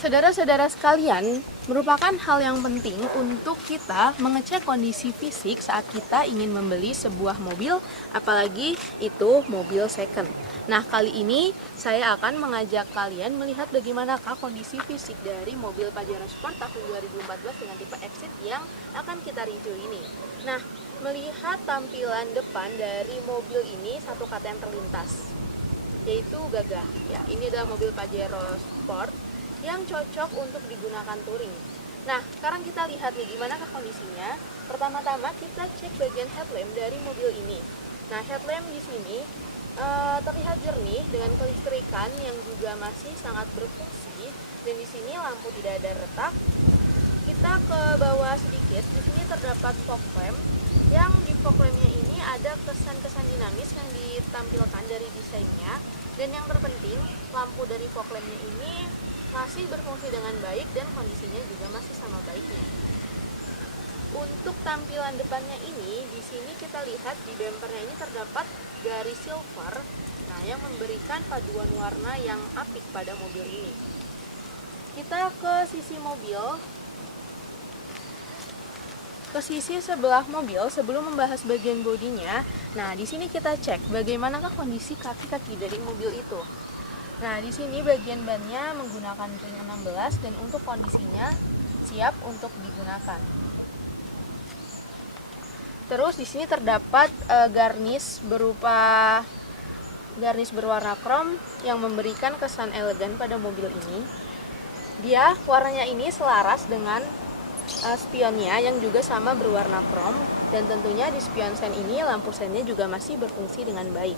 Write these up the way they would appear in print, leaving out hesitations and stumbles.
Saudara-saudara sekalian, merupakan hal yang penting untuk kita mengecek kondisi fisik saat kita ingin membeli sebuah mobil, apalagi itu mobil second. Nah, kali ini saya akan mengajak kalian melihat bagaimanakah kondisi fisik dari mobil Pajero Sport tahun 2014 dengan tipe Exit yang akan kita review ini. Nah, melihat tampilan depan dari mobil ini, satu kata yang terlintas, yaitu gagah. Ya, ini adalah mobil Pajero Sport yang cocok untuk digunakan touring. Nah, sekarang kita lihat nih gimana kondisinya. Pertama-tama kita cek bagian headlamp dari mobil ini. Nah, headlamp di sini terlihat jernih dengan kelistrikan yang juga masih sangat berfungsi, dan di sini lampu tidak ada retak. Kita ke bawah sedikit, di sini terdapat fog lamp, yang di fog lampnya ini ada kesan-kesan dinamis yang ditampilkan dari desainnya, dan yang terpenting lampu dari fog lampnya ini masih berfungsi dengan baik dan kondisinya juga masih sama baiknya. Untuk tampilan depannya ini, di sini kita lihat di bempernya ini terdapat garis silver, nah yang memberikan paduan warna yang apik pada mobil ini. Kita ke sisi mobil, ke sisi sebelah mobil sebelum membahas bagian bodinya. Nah, di sini kita cek bagaimanakah kondisi kaki-kaki dari mobil itu. Nah, di sini bagian bannya menggunakan ring 16 dan untuk kondisinya siap untuk digunakan. Terus di sini terdapat garnish berupa garnish berwarna krom yang memberikan kesan elegan pada mobil ini. Dia warnanya ini selaras dengan spionnya yang juga sama berwarna krom, dan tentunya di spion sen ini lampu sennya juga masih berfungsi dengan baik.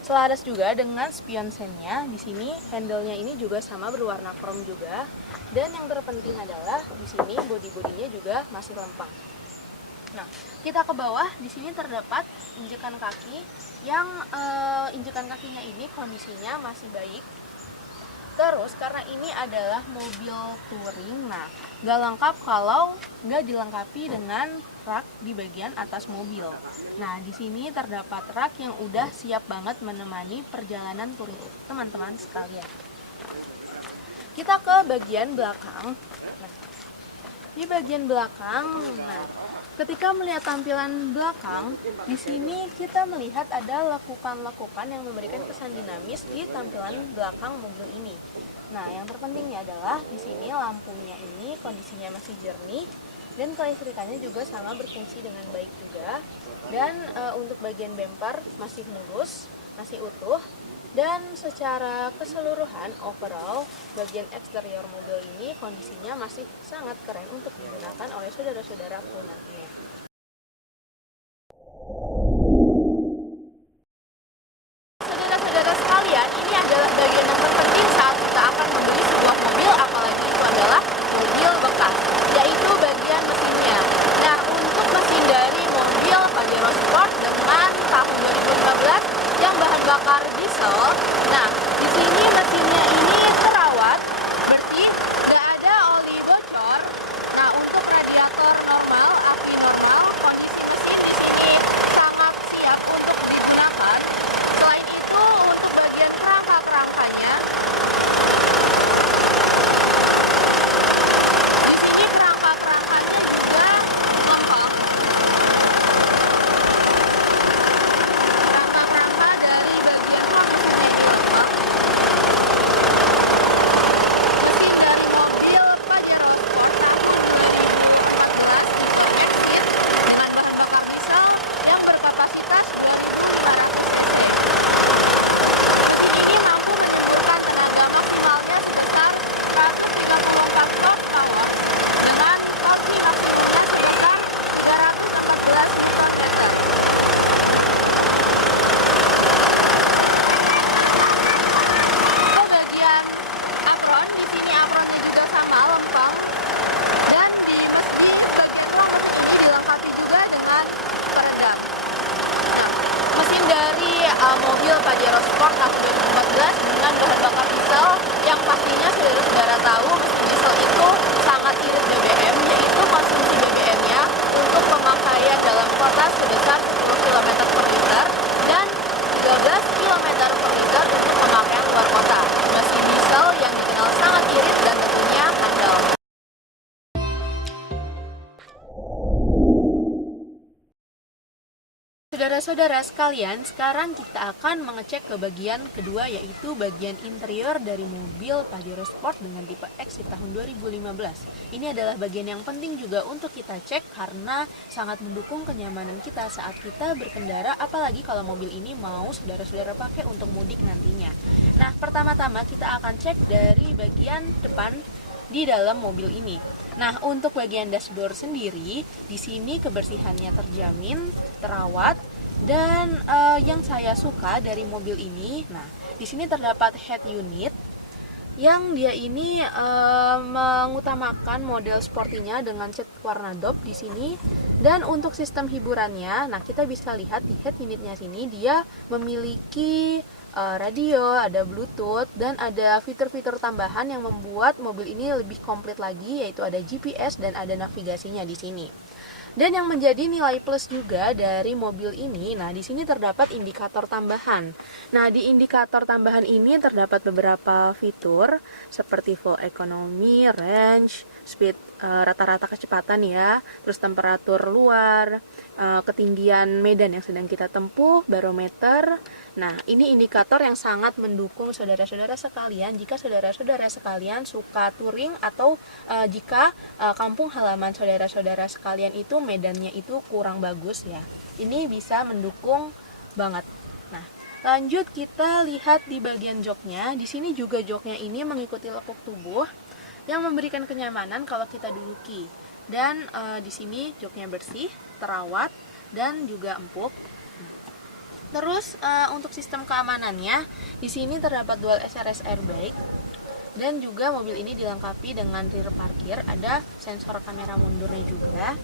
Selaras juga dengan spion sennya, di sini handle-nya ini juga sama berwarna krom juga, dan yang terpenting adalah di sini bodi-bodinya juga masih lempeng. Nah, kita ke bawah, di sini terdapat injekan kaki yang injekan kakinya ini kondisinya masih baik. Terus karena ini adalah mobil touring, nah gak lengkap kalau nggak dilengkapi dengan rak di bagian atas mobil. Nah, di sini terdapat rak yang udah siap banget menemani perjalanan touring teman-teman sekalian. Kita ke bagian belakang. Nah, di bagian belakang, nah ketika melihat tampilan belakang, di sini kita melihat ada lekukan-lekukan yang memberikan kesan dinamis di tampilan belakang mobil ini. Nah, yang terpentingnya adalah di sini lampunya ini kondisinya masih jernih dan kelistrikannya juga sama berfungsi dengan baik juga. Dan untuk bagian bumper masih mulus, masih utuh. Dan secara keseluruhan overall bagian eksterior mobil ini kondisinya masih sangat keren untuk digunakan oleh saudara-saudaraku nantinya. Saudara-saudara sekalian, ini adalah bagian yang terpenting saat kita akan membeli sebuah mobil, apalagi itu adalah mobil bekas, yaitu bagian mesinnya. Nah, untuk mesin dari mobil Pajero Sport dengan tahun 2015 yang bahan bakar diesel, nah di sini mesinnya ini terawat, bersih, nggak ada oli bocor. Nah, untuk radiator normal, aki normal, kondisi mesin di sini sangat siap untuk digunakan. Selain itu, untuk bagian kerangka-kerangkanya, di sini kerangka-kerangkanya juga lengkap. Kerangka-kerangka dari bagian kondisi lengkap. saudara-saudara sekalian, sekarang kita akan mengecek ke bagian kedua, yaitu bagian interior dari mobil Pajero Sport dengan tipe X di tahun 2015. Ini adalah bagian yang penting juga untuk kita cek karena sangat mendukung kenyamanan kita saat kita berkendara, apalagi kalau mobil ini mau saudara-saudara pakai untuk mudik nantinya. Nah, pertama-tama kita akan cek dari bagian depan di dalam mobil ini. Nah, untuk bagian dashboard sendiri, di sini kebersihannya terjamin, terawat, dan yang saya suka dari mobil ini, nah, di sini terdapat head unit yang dia ini mengutamakan model sportinya dengan cat warna daup di sini. Dan untuk sistem hiburannya, nah kita bisa lihat di head unitnya sini dia memiliki radio, ada Bluetooth, dan ada fitur-fitur tambahan yang membuat mobil ini lebih komplit lagi, yaitu ada GPS dan ada navigasinya di sini. Dan yang menjadi nilai plus juga dari mobil ini, nah di sini terdapat indikator tambahan. Nah, di indikator tambahan ini terdapat beberapa fitur seperti full economy, range, speed, rata-rata kecepatan ya, terus temperatur luar, ketinggian medan yang sedang kita tempuh, barometer. Nah, ini indikator yang sangat mendukung saudara-saudara sekalian jika saudara-saudara sekalian suka touring atau jika kampung halaman saudara-saudara sekalian itu medannya itu kurang bagus ya. Ini bisa mendukung banget. Nah, lanjut kita lihat di bagian joknya. Di sini juga joknya ini mengikuti lekuk tubuh yang memberikan kenyamanan kalau kita duduki. Dan di sini joknya bersih, terawat, dan juga empuk. Terus untuk sistem keamanannya, di sini terdapat dual SRS airbag, dan juga mobil ini dilengkapi dengan rear parkir, ada sensor kamera mundurnya juga.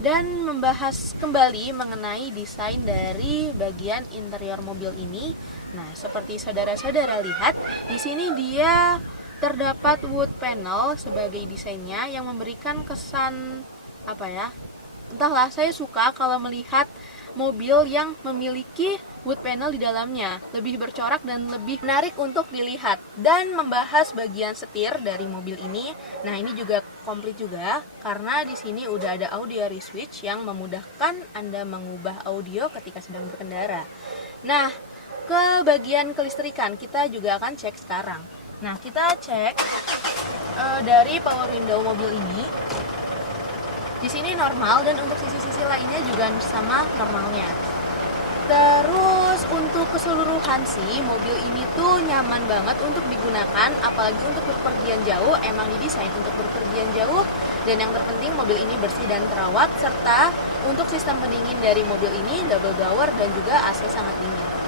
Dan membahas kembali mengenai desain dari bagian interior mobil ini. Nah, seperti saudara-saudara lihat, di sini dia terdapat wood panel sebagai desainnya yang memberikan kesan apa ya? Entahlah, saya suka kalau melihat mobil yang memiliki wood panel di dalamnya, lebih bercorak dan lebih menarik untuk dilihat. Dan membahas bagian setir dari mobil ini, nah ini juga komplit juga karena di sini udah ada audio switch yang memudahkan Anda mengubah audio ketika sedang berkendara. Nah, ke bagian kelistrikan kita juga akan cek sekarang. Nah, kita cek dari power window mobil ini. Di sini normal, dan untuk sisi-sisi lainnya juga sama normalnya. Terus untuk keseluruhan sih, mobil ini tuh nyaman banget untuk digunakan, apalagi untuk berpergian jauh. Emang didesain untuk berpergian jauh, dan yang terpenting mobil ini bersih dan terawat, serta untuk sistem pendingin dari mobil ini double blower dan juga AC sangat dingin.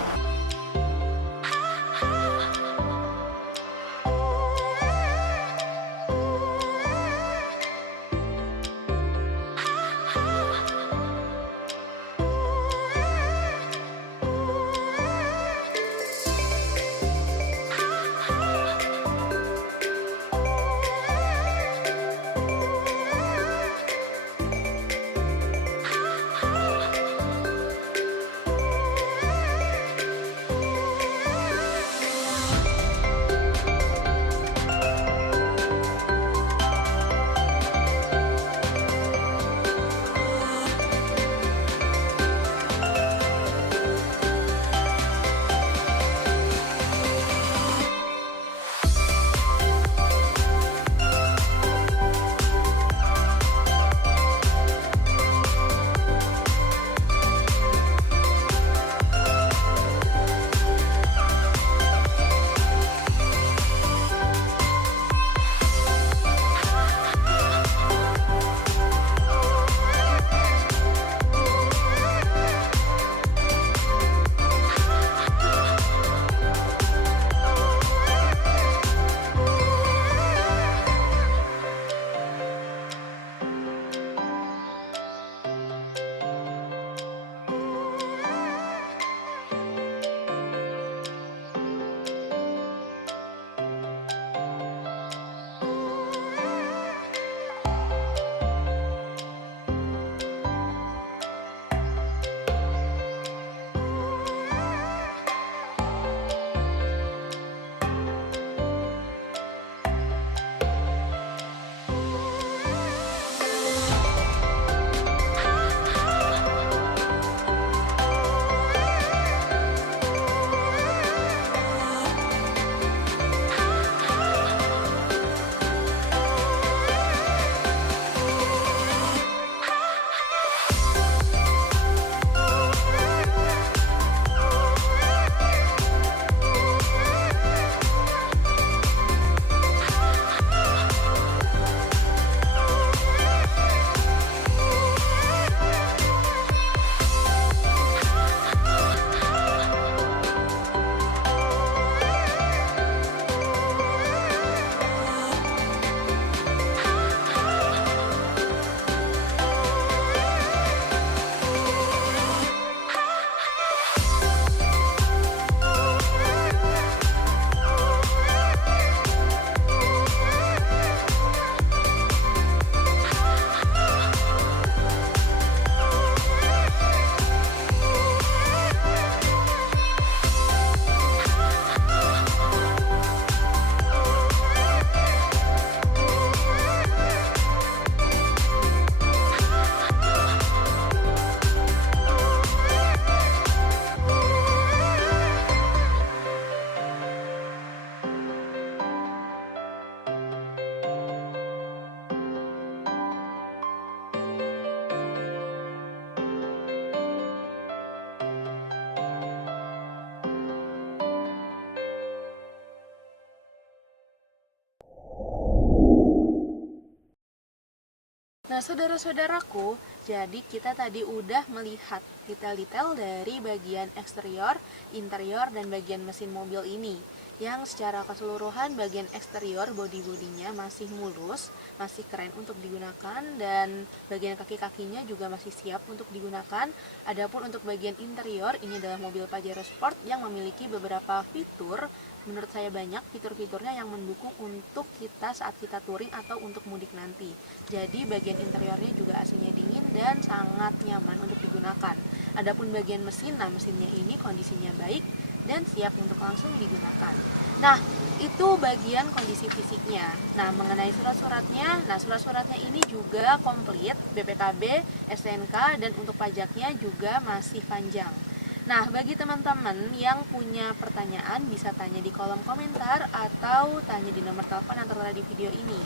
Nah, saudara-saudaraku, jadi kita tadi udah melihat detail-detail dari bagian eksterior, interior, dan bagian mesin mobil ini. Yang secara keseluruhan bagian eksterior bodi-bodinya masih mulus, masih keren untuk digunakan, dan bagian kaki-kakinya juga masih siap untuk digunakan. Adapun untuk bagian interior, ini adalah mobil Pajero Sport yang memiliki beberapa fitur. Menurut saya banyak fitur-fiturnya yang mendukung untuk kita saat kita touring atau untuk mudik nanti. Jadi bagian interiornya juga AC-nya dingin dan sangat nyaman untuk digunakan. Adapun bagian mesin, nah mesinnya ini kondisinya baik dan siap untuk langsung digunakan. Nah, itu bagian kondisi fisiknya. Nah, mengenai surat-suratnya, nah surat-suratnya ini juga komplit, BPKB, STNK, dan untuk pajaknya juga masih panjang. Nah, bagi teman-teman yang punya pertanyaan bisa tanya di kolom komentar atau tanya di nomor telepon yang tertera di video ini.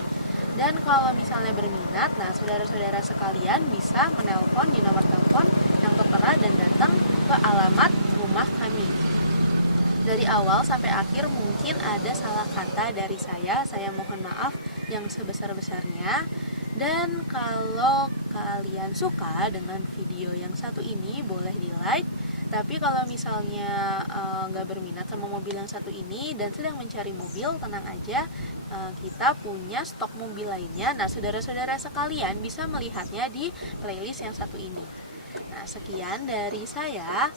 Dan kalau misalnya berminat, nah saudara-saudara sekalian bisa menelpon di nomor telepon yang tertera dan datang ke alamat rumah kami. Dari awal sampai akhir mungkin ada salah kata dari saya mohon maaf yang sebesar-besarnya. Dan kalau kalian suka dengan video yang satu ini, boleh di like. Tapi kalau misalnya nggak berminat sama mobil yang satu ini dan sedang mencari mobil, tenang aja, kita punya stok mobil lainnya. Nah, saudara-saudara sekalian bisa melihatnya di playlist yang satu ini. Nah, sekian dari saya.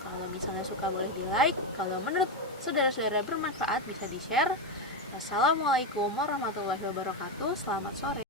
Kalau misalnya suka boleh di like. Kalau menurut saudara-saudara bermanfaat bisa di share. Wassalamualaikum warahmatullahi wabarakatuh. Selamat sore.